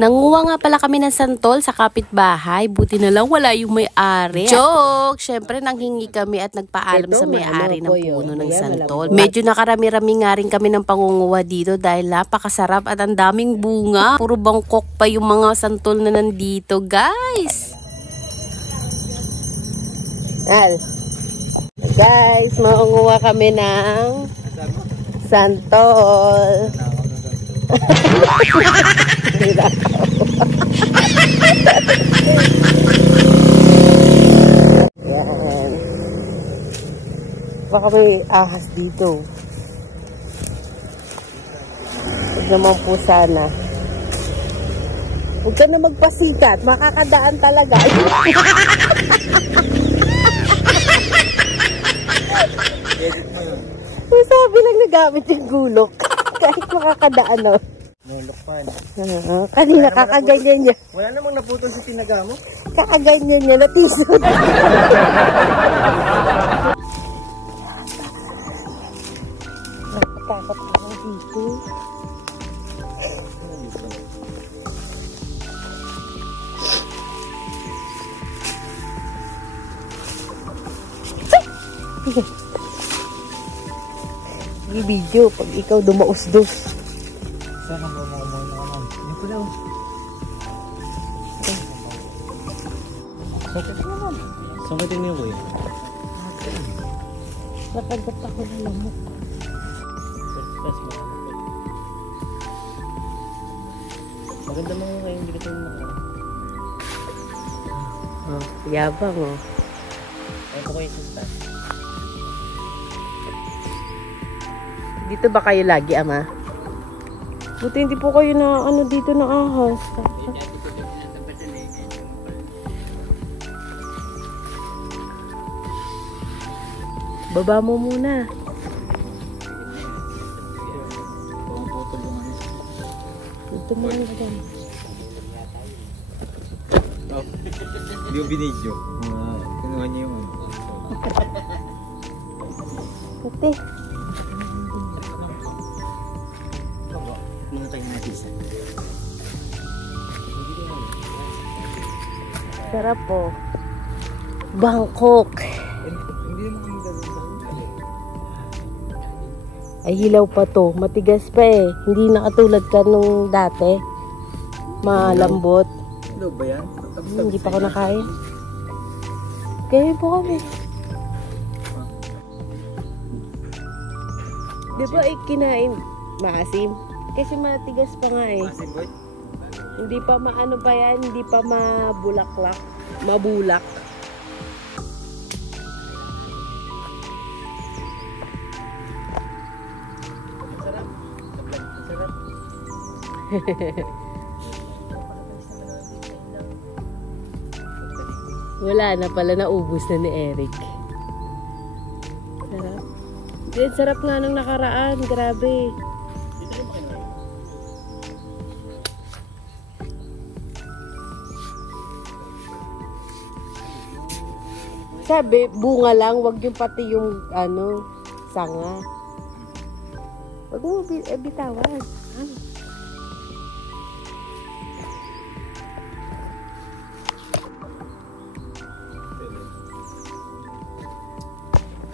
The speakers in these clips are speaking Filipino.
Nanguha nga pala kami ng santol sa kapitbahay. Buti na lang wala yung may-ari. Joke! Syempre nanghingi kami at nagpaalam sa may-ari ng puno ng santol. Medyo nakarami-rami nga rin kami ng pangunguha dito dahil napakasarap at ang daming bunga. Puro bangkok pa yung mga santol na nandito, guys. Guys, mangunguha kami ng santol. Yan. Baka may ahas dito. Huwag naman po sana. Huwag ka na magpasikat. Makakadaan talaga. Sabi lang nagamit yung gulok. Kahit makakadaan, no? Mulok pa, no? Kanina kakaganyan niya. Wala namang naputol sa tinaga mo? Kakaganyan niya, natisod. Nakatakot ka lang dito. Video pag ikaw dumausdos. Sana ba mo naman? Dito daw. Sakit naman. Sakit niyo ko eh. Nakagat ako ng lamok. Maganda mga kayong dito na. Yabang oh. Ano ko yung sustan? Dito ba kayo lagi, ama? Buti hindi po kayo na ano dito na ahas. Baba mo muna. Dito mo na dyan. Hindi yung binidyo. Kinuha niyo yung Pati. mga tayo natin sa. Sarap po. Bangkok. Hindi naman kami gagawin. Ay, hilaw pa to. Matigas pa eh. Hindi na katulad ka nung dati. Malambot. Hilaw ba yan? Hindi pa ako nakain. Kaya po kami. Di ba kinain maasim? Kasi matigas pa nga eh. Masin boy? Hindi pa maano pa yan. Hindi pa mabulaklak. Mabulak. Sarap. Sarap. Wala na pala, naubos na ni Eric. Sarap. Yan, sarap nga nung nakaraan. Grabe. Dito rin makinuha. Sabi, bunga lang. Wag yung pati yung ano, sanga. Wag mo bitawan.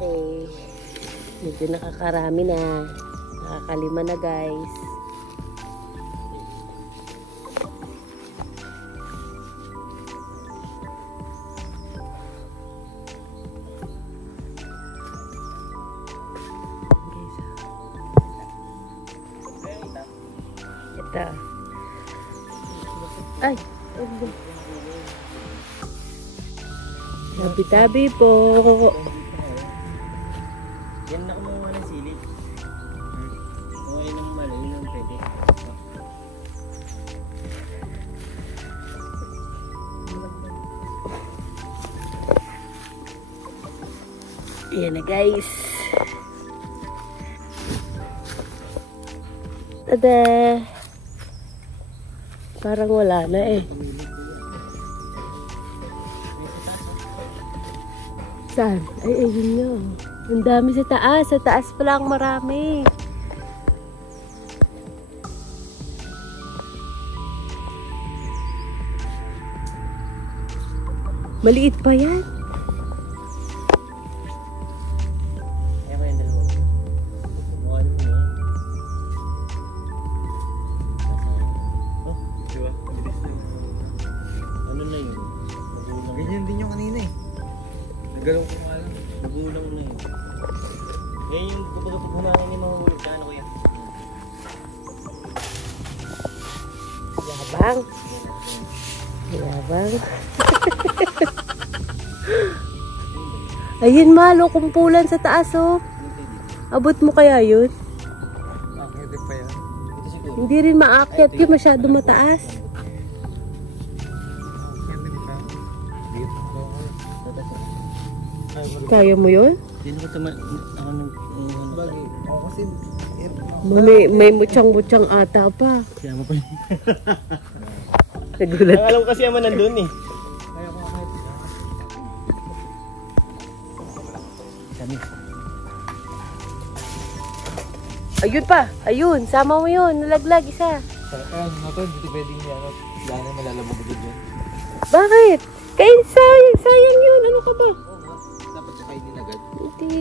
Okay. Medyo nakakarami na. Nakakalima na, guys. Ito. Ay! Tabi-tabi po. Yan na kumuha ng sili. Okay nang malo, yun ang pwede. Ayan na, guys. Tada! Parang wala na eh. Saan? Ay, ayun nga. Ang dami sa taas. Sa taas pa lang marami. Maliit pa yan. Kaya ba yung dalawa? Mukha naman yun. Oh, di ba? Ano na yun? Nagulang. Ganyan din yung kanina eh. Nagalaw ko nga lang. Nagulang na yun. Yan yung kumbaga pag humangin yung mga hulog. Ano kuya? Yabang. Yabang. Ayun, malo, kumpulan sa taas, oh. Abot mo kaya yun? Bakit pa yan? Ito siguro. Hindi rin maakyat yun, masyado mataas. Yan din pa. Dito ko. Ay, wag. Kaya mo yun? Hindi ko tama. Ako nang... Bagay. Ako kasi May mutsang-mutsang ata pa. Kaya mo pa yun. Nagulat. Ang alam ko kasi yaman nandun eh. kaya ko kahit Kami. Ayun pa, ayun, sama mo yun, nalaglag isa. ayun, nato, hindi pwedeng yan. Dahil na malalabog doon yun. Bakit? Kain, sayang yun, ano ka ba? Oo nga. Dapat siya kainin agad. Hindi.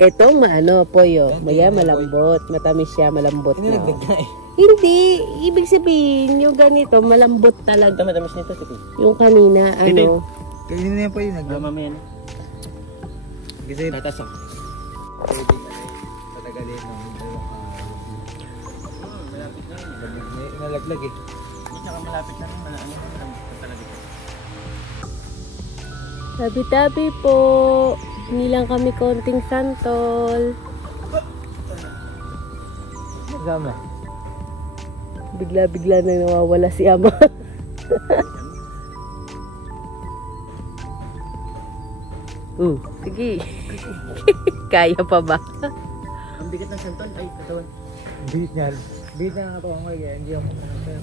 Etong maano, poyo, Hindi, maya hindi, malambot, matamis siya, malambot na. Inilagdag na eh. Hindi, ibig sabihin, yung ganito, malambot talaga. Matamis nito, Titi. Yung kanina, Hindi. ano, Kainin na yan pa yun. Mamaya na. Kasi Tatasok. pwedeng patagalin ng dalawang Malapit na yun. may nalaglag eh. Tsaka malapit na rin. Malapit talaga. tabi-tabi po. Hindi lang kami konting santol. Masama. Bigla-bigla na nawawala si Ama. Sige. Kaya pa ba? Ang bigat ng santol. Ay, katawan. Bihit niya. Bihit na nakatawa ko kaya hindi ako makakasaya.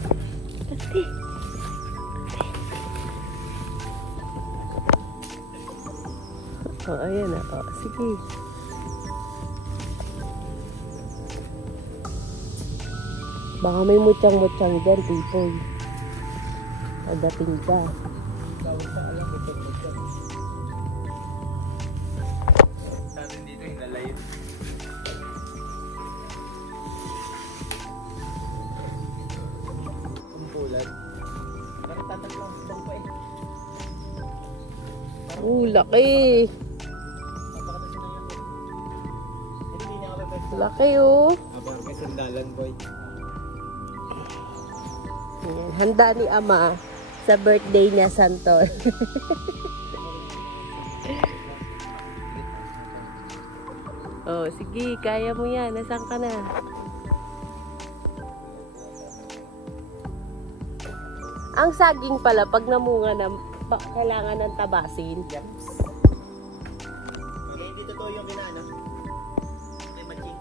Oh, ayan na. Oh, sige. Baka may mutsang-mutsang dyan, Tipoy. Pagdating ka. Tawag sa alam ito. Sa atin dito yung lalayo. Kumpulan. Parang tataklang bang pa eh. Laki. Napakatasin na yan. Hindi niya ka pa. Laki, oh. Abang may sandalan boy. Ayan, handa ni Ama sa birthday niya, Santol. Oh, sige, kaya mo yan. Nasaan ka na? Ang saging pala, pag namunga na, kailangan ng tabasin. Okay, hindi totoo yung kinaano. May matching.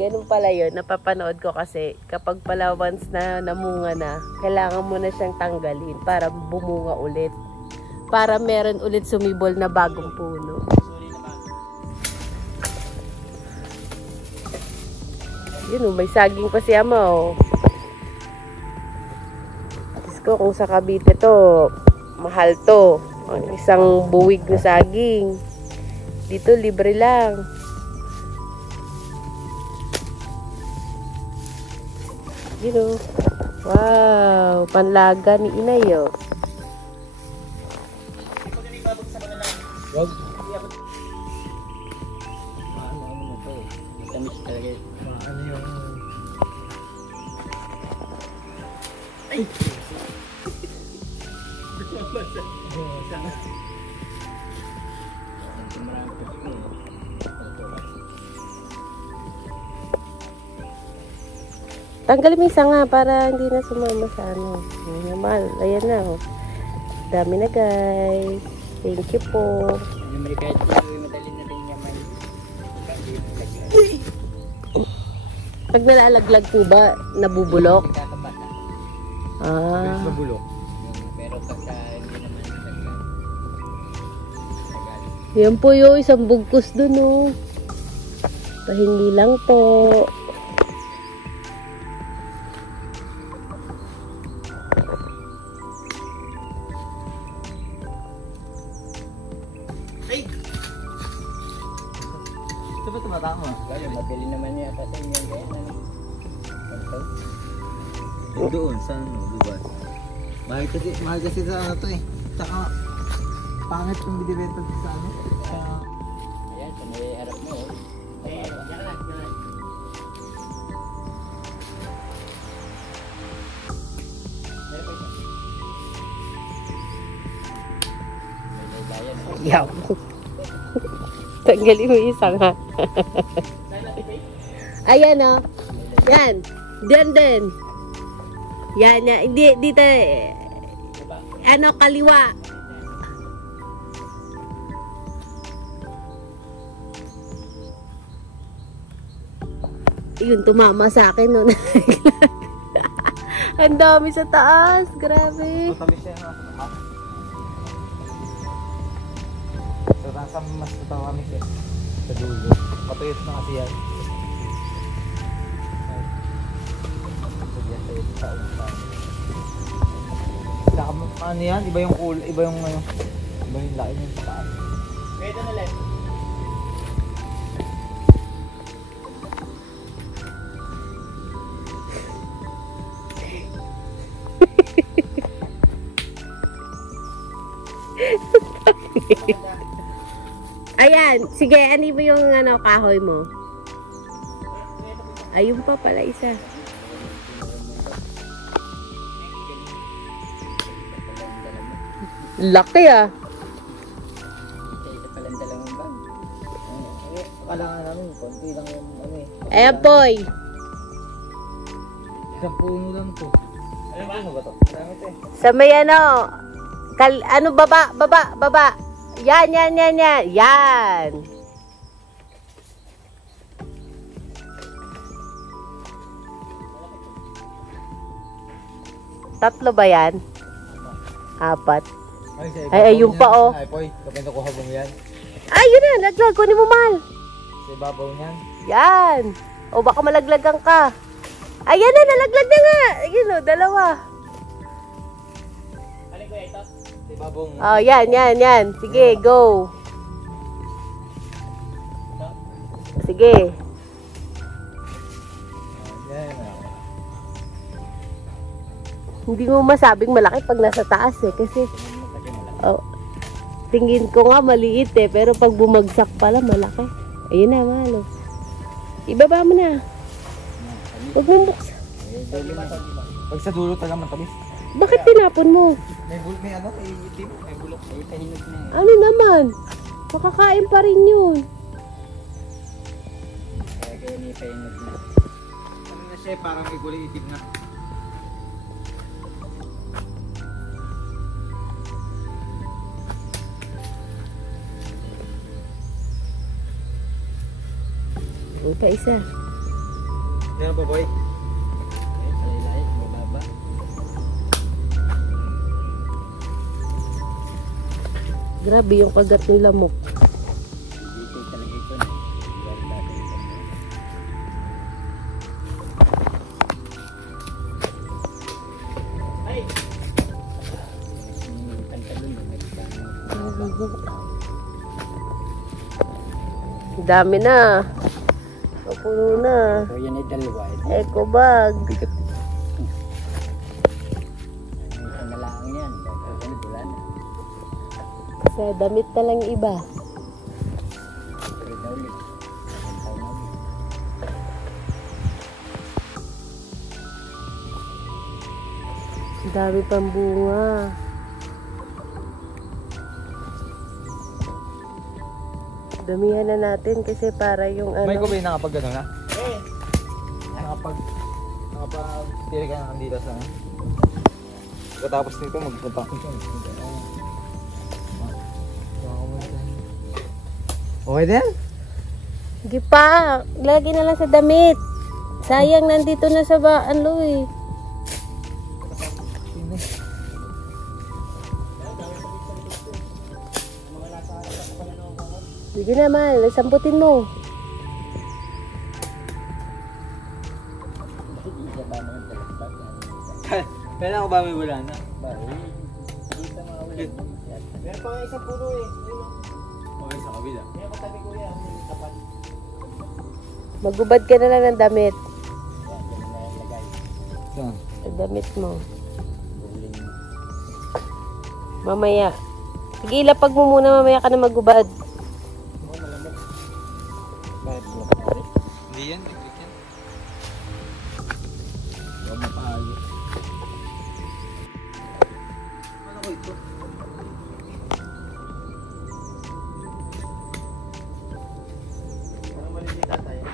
Ganun pala yun, napapanood ko kasi kapag pala once na namunga na, kailangan mo na siyang tanggalin para bumunga ulit. Para meron ulit sumibol na bagong puno. Sorry na ba? Yun, may saging pa si Ama, oh. Atis ko, kung sa Cavite to, mahal to. Ang isang buwig na saging. Dito, libre lang. You know, wow, panlaga ni Inay, oh. Hindi ko ganun ibabag sa mga lang. Wag. Hindi ako. Ano mo to? Matamis talaga yun. Ano yung... Ay! Tanggalin mo isa nga para hindi na sumama sa ano. Ayan naman, ayan na, oh. Dami na, guys. Thank you po. Ano may kahit madali na rin naman. Hindi mo lagyan. Pag nalalaglag po ba, nabubulok? Tatama na. Ah, Nabulok. Pero pagka hindi naman lagyan. Tagal. yan po yung isang bugkos dun, oh. Pahingi lang po. Bibili naman niya pa sa inyo kaya ano. Doon sa ano, lugar. Mahal kasi sa ano to eh. Tsaka, pangit yung binibenta sa ano. Ayan, sa may harap mo. Yaw. Tanggalin mo isang ha. Ayan o. Yan. Diyan din. Yan, yan. Hindi, dito. Ano, kaliwa. Yun, tumama sa akin nun. Ang dami sa taas. Grabe. Matamis siya na. So, nasa mas matamis eh. Sa dulo. Patuyot na kasi yan. Saka ano yan? Iba yung cool, iba yung ano. Iba yung laki niya sa taas. Pwede na lang. Ayan, sige, ano ba yung ano, kahoy mo? Ayun pa pala isa. Laki ah. Ito palang dalawang bag. Kailangan namin, konti lang yung ano eh. Ayan, boy. Isang puno lang to. Ano ba to? Dami to eh. Sa may ano, ano, baba. Yan. Yan. Tatlo ba yan? Apat. Ay, ayun pa oh. Ay, poy, kapag nakuha mo yan. Ay, yun na, laglag. Kunin mo, mahal. Sa ibabaw niyan. Yan. O baka malaglagan ka. Ayan na, nalaglag na nga. Ayun o, dalawa. Alin ko ito? Sa ibabaw mo. Oh, yan. Sige, go. Sige. Yan. Hindi mo masabing malaki pag nasa taas eh. Kasi, oh, tingin ko nga maliit eh. Pero pag bumagsak pala, malaki. Ayun na, mahal. Ibaba mo na. Huwag mong buksan. Pag sa dulo talaga matamis. Bakit tinapon mo? May ano, may itim, may bulok. Ay, pahinog na eh. Ano naman? Makakain pa rin yun. Kaya may pahinog na. Ano na siya, parang may kulay itim na. O, pa isa. Yan pa, boy. Layo, mababa. Grabe yung kagat ng lamok. Dito talaga ito na. Lugar natin ito. Ay! Yung pantalon mo, may Dami na. Puno na. So yan ay dalawa. Eco bag. Bigat. Ito na lang yan. Dahil wala na. Sa damit na lang iba. Pero na ulit. Tayo na ulit. Dami pang bunga. Damihan na natin kasi para yung ano. May ko ba yung nakapag gano'n na? Nakapag-tira ka na dito sa ano? Pagkatapos nito, magpunta ko siya. Okay din? Sige pa. Lagi na lang sa damit. Sayang, nandito na sa ano eh. Sige na, mahal. Samputin mo. Kailan ko ba may wala na? Dito mga ulit. Meron pa nga isang puno eh. Okay, sa kabila. Kaya katabi ko yan. Tapat. Magubad ka na lang ng damit. Saan? Ang damit mo. Mamaya. Sige, ilapag mo muna, mamaya ka na magubad. Hindi yan, tiktik yan. Huwag mapahayo. Ano ko ito? Parang maliliit tayo.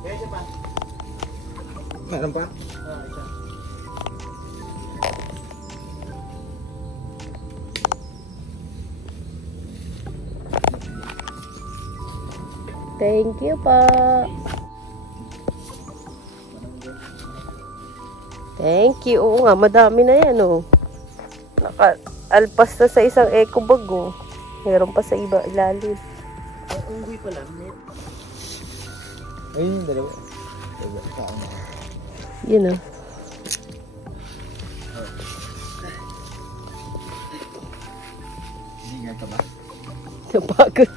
Kaya siya pa. Meron pa? Isa. Thank you pa. Thank you. Oo nga, madami na yan, oh. Naka-alpas na sa isang eco bag, oh. Meron pa sa iba ilalim. Ang unggoy pala, net. Ayun yung dalawa. Diba, saan na? Yun, oh. Hindi nga ka ba? Napagod.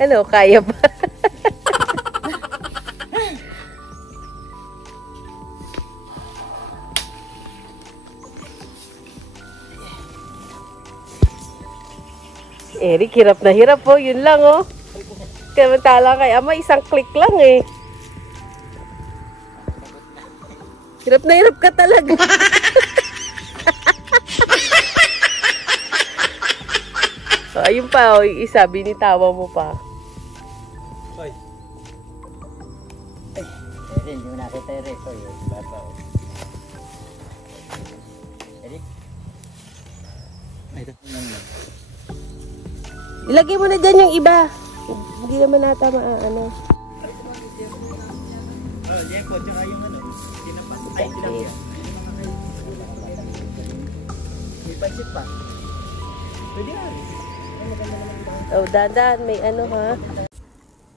Ano, kaya ba? Eric, hirap na hirap po. Yun lang, oh. Kamantala kay ama, isang click lang, eh. Hirap na hirap ka talaga. So, ayun pa, oh, isa, binitawa mo pa. Hoy. Ay, hindi mo nakita yung reto yun. Baba, oh. Eric? Ay, ito. Ilagay mo na dyan yung iba. Hindi naman nata ano. Oh, Jeko, tsaka yung ano. Tinapa. Ay, tilapia. May pansit pa. Pwede nga. Oh, dadan, may ano ha.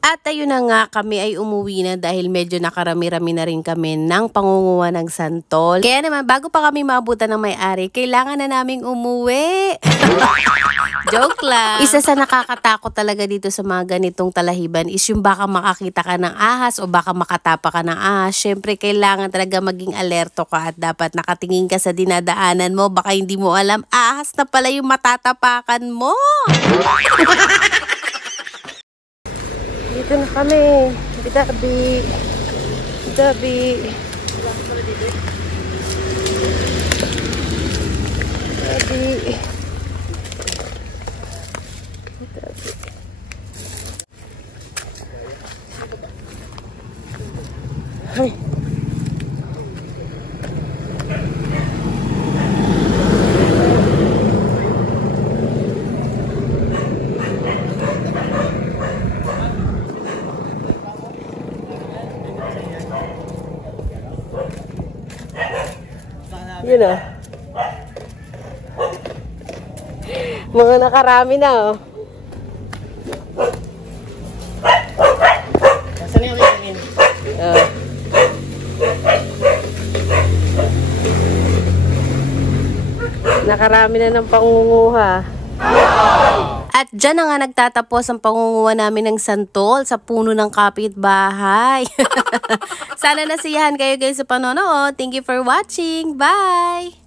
At ayun na nga, kami ay umuwi na dahil medyo nakarami-rami na rin kami ng pangunguha ng santol. Kaya naman, bago pa kami maabutan ng may-ari, kailangan na naming umuwi. Joke lang. Isa sa nakakatakot talaga dito sa mga ganitong talahiban is yung baka makakita ka ng ahas o baka makatapa ka ng ahas. Syempre, kailangan talaga maging alerto ka at dapat nakatingin ka sa dinadaanan mo. Baka hindi mo alam, ahas na pala yung matatapakan mo. Dito na kami. Bitabi. Bitabi. Bitabi. Ay. Yun o. Mga nakarami na o. Nasaan yung kitangin? Nakarami na ng pangunguha. At dyan na nga nagtatapos ang pangunguha namin ng santol sa puno ng kapitbahay. Sana nasiyahan kayo guys sa panonood. Thank you for watching. Bye!